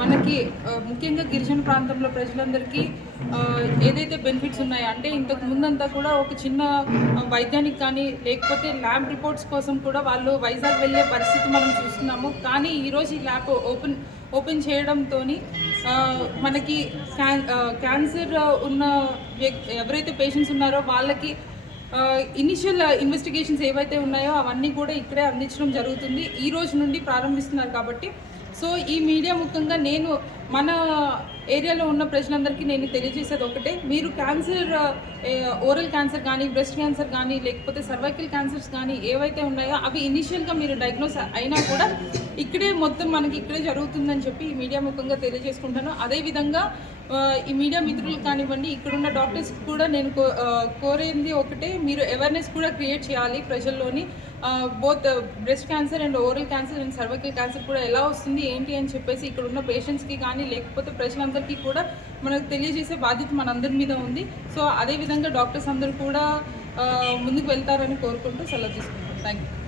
మనకి ముఖ్యంగా గిరిజన ప్రాంతంలో ప్రజలందరికీ ఏదైతే బెనిఫిట్స్ ఉన్నాయో అంటే ఇంతకు ముందంతా కూడా ఒక చిన్న వైద్యానికి కానీ లేకపోతే ల్యాబ్ రిపోర్ట్స్ కోసం కూడా వాళ్ళు వైజాగ్ వెళ్ళే పరిస్థితి మనం చూస్తున్నాము. కానీ ఈరోజు ఈ ల్యాబ్ ఓపెన్ చేయడంతో మనకి క్యాన్సర్ ఉన్న ఎవరైతే పేషెంట్స్ ఉన్నారో వాళ్ళకి ఇనిషియల్ ఇన్వెస్టిగేషన్స్ ఏవైతే ఉన్నాయో అవన్నీ కూడా ఇక్కడే అందించడం జరుగుతుంది. ఈ రోజు నుండి ప్రారంభిస్తున్నారు కాబట్టి సో ఈ మీడియా ముఖ్యంగా నేను మన ఏరియాలో ఉన్న ప్రజలందరికీ నేను తెలియజేసేది ఒకటే, మీరు క్యాన్సర్ ఓరల్ క్యాన్సర్ కానీ బ్రెస్ట్ క్యాన్సర్ కానీ లేకపోతే సర్వైకల్ క్యాన్సర్స్ కానీ ఏవైతే ఉన్నాయో అవి ఇనిషియల్గా మీరు డయాగ్నోస్ అయినా కూడా ఇక్కడే మొత్తం మనకి ఇక్కడే జరుగుతుందని చెప్పి ఈ మీడియా ముఖ్యంగా తెలియజేసుకుంటాను. అదేవిధంగా ఈ మీడియా మిత్రులు కానివ్వండి, ఇక్కడున్న డాక్టర్స్ కూడా నేను కోరేది ఒకటే, మీరు అవేర్నెస్ కూడా క్రియేట్ చేయాలి ప్రజల్లోని. Both breast cancer and oral cancer and cervical cancer కూడా ఎలా వస్తుంది ఏంటి అని చెప్పేసి ఇక్కడ ఉన్న పేషెంట్స్కి కానీ లేకపోతే ప్రజలందరికీ కూడా మనకు తెలియజేసే బాధ్యత మనందరి మీద ఉంది. సో అదేవిధంగా డాక్టర్స్ అందరూ కూడా ముందుకు వెళ్తారని కోరుకుంటూ సెలవు తీసుకుంటాం. Thank you.